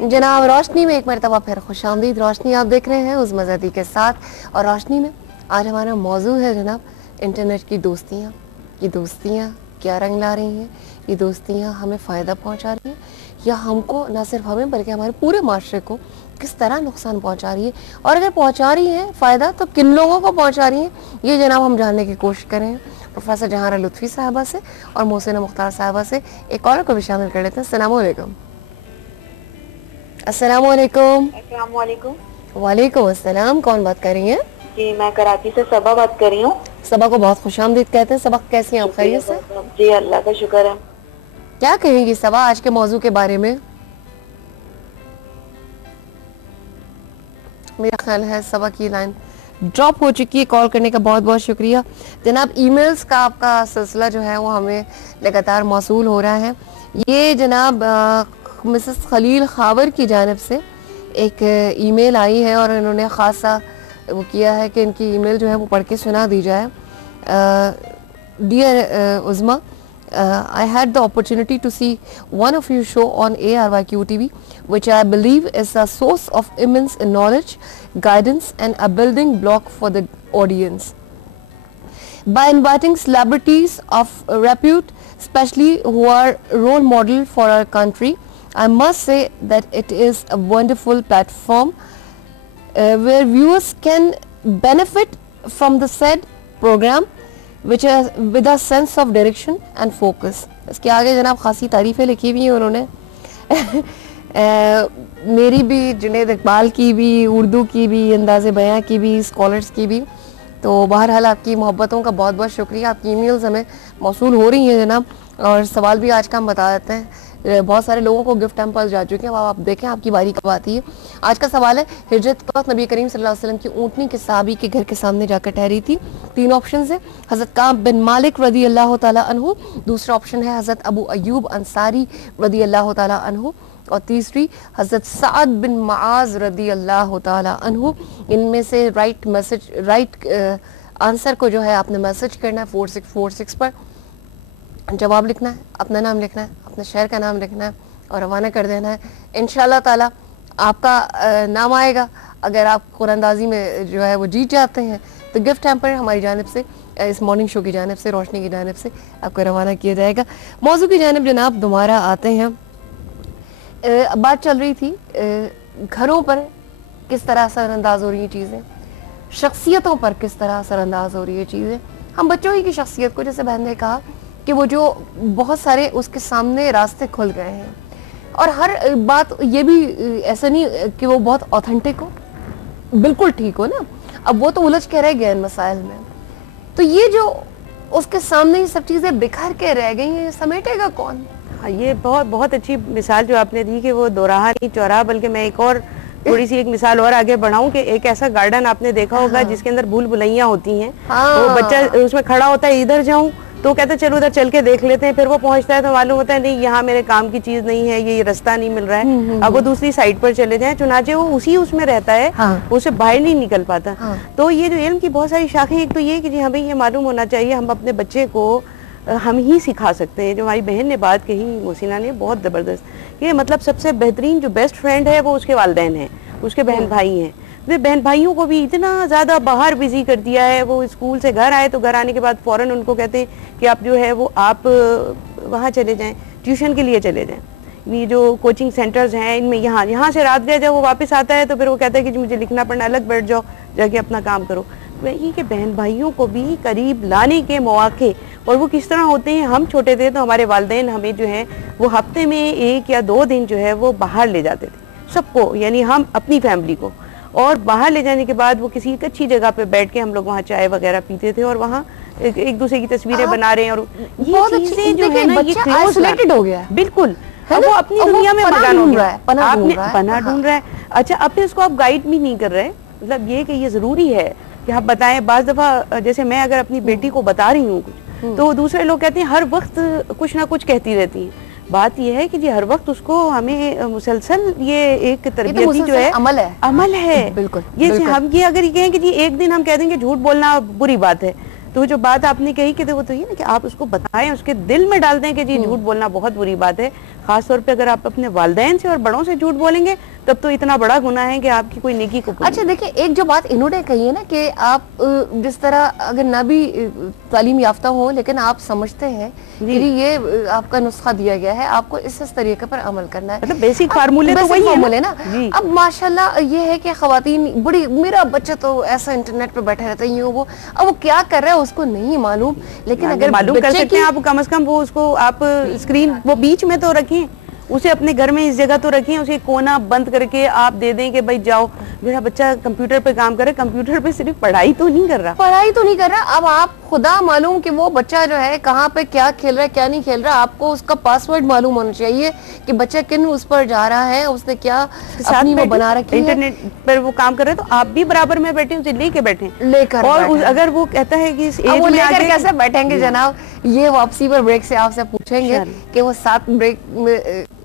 जनाब रोशनी में एक मरतबा फिर खुशामदीद। रोशनी आप देख रहे हैं उस मज़दी के साथ, और रोशनी में आज हमारा मौजू है जनाब इंटरनेट की दोस्तियाँ। ये दोस्तियाँ क्या रंग ला रही हैं? ये दोस्तियाँ हमें फ़ायदा पहुँचा रही हैं या हमको, ना सिर्फ हमें बल्कि हमारे पूरे माशरे को किस तरह नुकसान पहुँचा रही है? और अगर पहुँचा रही हैं फ़ायदा तो किन लोगों को पहुँचा रही हैं, ये जनाब हम जानने की कोशिश करें प्रोफेसर जहारा लुत्फ़ी साहबा से और मोहसिना मुख्तार साहबा से। एक और को भी शामिल कर लेते हैं। अस्सलाम वालेकुम। अस्सलाम वालेकुम। अस्सलाम वालेकुम। वालेकुम अस्सलाम। कौन बात कर रही हैं? जी मैं कराची से सबा बात कर रही हूँ। सबा को बहुत खुशामदीद कहते हैं। सबा कैसी हैं आप? खैरियत से? जी अल्लाह का शुक्र है। क्या कहेंगी सबा आज के मौजू के बारे में? मेरा ख्याल है सबा की लाइन ड्रॉप हो चुकी है। कॉल करने का बहुत बहुत शुक्रिया जनाब। ईमेल्स का आपका सिलसिला जो है वो हमें लगातार मौसूल हो रहा है। ये जनाब मिसेस खलील खावर की जानिब से एक ईमेल आई है और इन्होंने ख़ासा वो किया है कि इनकी ईमेल जो है वो पढ़ के सुना दी जाए। Dear Uzma, I had the opportunity to see one of your show on ARYQ TV, which I believe is a source of immense knowledge, guidance and a building block for the audience. By inviting celebrities of repute, especially who are role model for our country, I must say that it is a wonderful platform where viewers can benefit from the said program which is with a sense of direction and focus. इसके आगे जनाब खासी तारीफ़ें लिखी हुई हैं उन्होंने मेरी भी, जुनैद इकबाल की भी, उर्दू की भी, अंदाज़े बयां की भी, स्कॉलर्स की भी। तो बहरहाल आपकी मोहब्बतों का बहुत बहुत शुक्रिया। आपकी ईमेल्स हमें मौसूल हो रही हैं जनाब। और सवाल भी आज का हम बता देते हैं, बहुत सारे लोगों को गिफ्ट हैम्पर्स जा चुके हैं। अब आप देखें आपकी बारी कब आती है। आज का सवाल है, हिजरत के वक्त नबी करीम सल्लल्लाहु अलैहि वसल्लम की ऊँटनी के सहाबी के घर के सामने जाकर ठहरी थी। 3 ऑप्शन है, हज़रत काब बिन मालिक रदी अल्लाह तआला अन्हु, दूसरा ऑप्शन है हज़रत अबू अयूब अंसारी रदी अल्लाह तआला अन्हु, और तीसरी हज़रत साद बिन मुआज़ रदी अल्लाह तआला अन्हु। इनमें से राइट आंसर को जो है आपने मैसेज करना है 4646 पर, जवाब लिखना है, अपना नाम लिखना है, अपने शहर का नाम लिखना है और रवाना कर देना है। इंशाल्लाह ताला आपका नाम आएगा। अगर आप कुरानंदाजी में जो है वो जीत जाते हैं तो गिफ्ट हैम्पर हमारी जानिब से, इस मॉर्निंग शो की जानिब से, रोशनी की जानिब से आपको रवाना किया जाएगा। मौजू की जानिब जनाब दोबारा आते हैं। बात चल रही थी घरों पर किस तरह असरअंदाज हो रही हैं चीज़ें, शख्सियतों पर किस तरह असरअंदाज हो रही है चीज़ें। हम बच्चों ही की शख्सियत को, जैसे बहन ने कहा कि वो जो बहुत सारे उसके सामने रास्ते खुल गए हैं, और हर बात ये भी ऐसा नहीं कि वो बहुत ऑथेंटिक हो, बिल्कुल ठीक हो ना। अब वो तो उलझ के रह गया इन मसाइल में, तो ये जो उसके सामने ये सब चीज़ें बिखर के रह गई हैं, समेटेगा कौन? हाँ, ये बहुत बहुत अच्छी मिसाल जो आपने दी कि वो दोराहा नहीं चौराहा, बल्कि मैं एक और थोड़ी सी एक मिसाल और आगे बढ़ाऊं कि एक ऐसा गार्डन आपने देखा होगा हाँ। जिसके अंदर भूल भुलैया होती हैं। हाँ। वो बच्चा उसमें खड़ा होता है, इधर जाऊं तो कहता है चलो उधर चल के देख लेते हैं, फिर वो पहुंचता है तो मालूम होता है नहीं यहाँ मेरे काम की चीज नहीं है, ये रास्ता नहीं मिल रहा है। अब वो दूसरी साइड पर चले जाएं, चुनाचे वो उसी उसमें रहता है। हाँ। उससे बाहर नहीं निकल पाता। हाँ। तो ये जो इल्म की बहुत सारी शाखें, एक तो ये कि जी हमें ये मालूम होना चाहिए, हम अपने बच्चे को हम ही सिखा सकते हैं। जो हमारी बहन ने बात कही, मोहसिना ने, बहुत ज़बरदस्त, कि मतलब सबसे बेहतरीन जो बेस्ट फ्रेंड है वो उसके वालिदैन हैं, उसके बहन भाई हैं। वे बहन भाइयों को भी इतना ज़्यादा बाहर बिजी कर दिया है। वो स्कूल से घर आए तो घर आने के बाद फ़ौरन उनको कहते हैं कि आप जो है वो आप वहाँ चले जाएं, ट्यूशन के लिए चले जाएं। ये जो कोचिंग सेंटर्स हैं इनमें यहाँ से रात गए, जब वो वापस आता है तो फिर वो कहता है कि मुझे लिखना पढ़ना, अलग बैठ जाओ, जाके अपना काम करो। वही कि बहन भाइयों को भी करीब लाने के मौके, और वो किस तरह होते हैं। हम छोटे थे तो हमारे वालिदैन हमें जो है वो हफ्ते में 1 या 2 दिन जो है वो बाहर ले जाते थे सबको, यानी हम अपनी फैमिली को, और बाहर ले जाने के बाद वो किसी अच्छी जगह पे बैठ के हम लोग वहाँ चाय वगैरह पीते थे और वहाँ एक दूसरे की तस्वीरें बना रहे हैं। और ये चीजें जो है ना, ये आइसोलेटेड हो गया है, बिल्कुल। अब वो अपनी दुनिया में मगन हो गया है, पनाह ढूंढ रहा है। अच्छा, अब फिर उसको आप गाइड भी नहीं कर रहे। मतलब ये कि ये जरूरी है कि आप बताएं। बाज दफा जैसे मैं अगर अपनी बेटी को बता रही हूँ कुछ, तो दूसरे लोग कहते हैं हर वक्त कुछ ना कुछ कहती रहती हैं। बात यह है कि जी हर वक्त उसको हमें मुसलसल ये एक तरबियती जो है अमल है। बिल्कुल। ये हम ये अगर ये कहें कि जी एक दिन हम कह देंगे झूठ बोलना बुरी बात है, तो जो बात आपने कही कि वो तो ये ना कि आप उसको बताएं, उसके दिल में डाल दें कि जी झूठ बोलना बहुत बुरी बात है, खास तौर पे अगर आप अपने वालिदैन से और बड़ों से झूठ बोलेंगे तब तो इतना बड़ा गुनाह है कि आपकी कोई नेकी को अच्छा देखिए, एक जो बात इन्होंने कही है ना कि आप जिस तरह अगर ना भी तालीम याफ्ता हो लेकिन आप समझते हैं कि ये आपका नुस्खा दिया गया है, आपको इस तरीके पर अमल करना है, मतलब बेसिक फार्मूले तो वही फार्मूले ना। जी। अब माशाल्लाह ये है कि खवातीन बड़ी, मेरा बच्चा तो ऐसा इंटरनेट पे बैठे रहता है, वो अब वो क्या कर रहा है उसको नहीं मालूम, लेकिन अगर मालूम कर बच्चे सकते की हैं आप, कम से कम वो उसको आप स्क्रीन वो बीच में तो रखें, उसे अपने घर में इस जगह तो रखें, उसे कोना बंद करके आप दे दें कि भाई जाओ, मेरा बच्चा कंप्यूटर पे काम करे, कंप्यूटर पे सिर्फ पढ़ाई तो नहीं कर रहा, पढ़ाई तो नहीं कर रहा। अब आप खुदा मालूम कि वो बच्चा जो है कहाँ पे क्या खेल रहा है क्या नहीं खेल रहा, आपको उसका पासवर्ड मालूम होना चाहिए कि बच्चा किन उस पर जा रहा है, उसने क्या अपनी वो बना रखी है, इंटरनेट पर वो काम कर रहे हैं, तो आप भी बराबर में बैठे, उसे लेके बैठे लेकर, और अगर वो कहता है कि इस एज वो में लेकर आगे कैसे बैठेंगे जनाब, ये वापसी पर ब्रेक से आपसे पूछेंगे कि वो साथ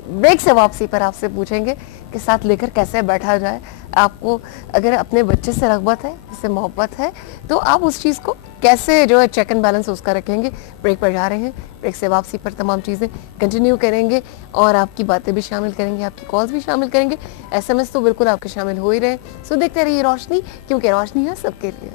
ब्रेक से वापसी पर आपसे पूछेंगे कि साथ लेकर कैसे बैठा जाए। आपको अगर अपने बच्चे से रग़बत है, उससे मोहब्बत है, तो आप उस चीज़ को कैसे जो है चेक एंड बैलेंस उसका रखेंगे। ब्रेक पर जा रहे हैं, ब्रेक से वापसी पर तमाम चीज़ें कंटिन्यू करेंगे और आपकी बातें भी शामिल करेंगे, आपकी कॉल्स भी शामिल करेंगे, SMS तो बिल्कुल आपके शामिल हो ही रहे। सो देखते रहिए रोशनी, क्योंकि रोशनी है सबके लिए।